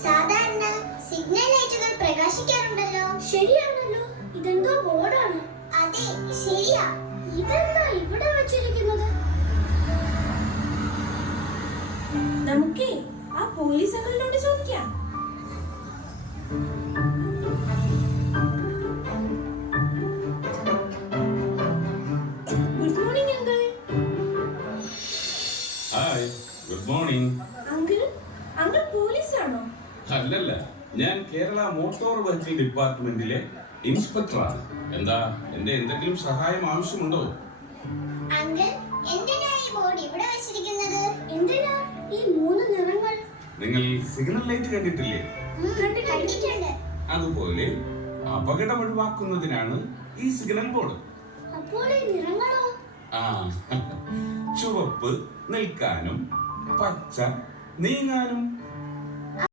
സാധാരണ സിഗ്നൽ ലൈറ്റുകൾ പ്രകാശിക്കാറുണ്ടല്ലോ. ശരിയാണല്ലോ, ഇതെന്തോ ബോർഡാണ്. അതെ, ശരിയാ. ഇതെന്താ ഇവിടെ വെച്ചിരിക്കുന്നത്? നമുക്കേ ആ പോലീസ് അങ്കിളിനോട് ചോദിക്കാം. Good morning uncle. Hi, good morning. Uncle, uncle പോലീസാണോ? അല്ലല്ല, ഞാൻ കേരള മോട്ടോർ വെഹിക്കിൾ ഡിപ്പാർട്ട്മെന്റിലെ ഇൻസ്പെക്ടറാണ്. എന്താ, എന്റെ എന്തെങ്കിലും സഹായം ആവശ്യമുണ്ടോ? അങ്കിൾ, എന്തിനാ ഈ ബോർഡ് ഇവിടെ വെച്ചിരിക്കുന്നത്? എന്തിനാ ഈ 3 നിറങ്ങൾ? നിങ്ങൾ സിഗ്നൽ ലൈറ്റ് കണ്ടിട്ടില്ലേ? കണ്ടിട്ടുണ്ട്. അതുപോലെ അപകടം ഒഴിവാക്കുന്നതിനാണ് ഈ സിഗ്നൽ ബോർഡ്. അപ്പോൾ ഈ നിറങ്ങളോ? ചുവപ്പ് നിൽക്കാനും, പച്ച നീങ്ങാനും.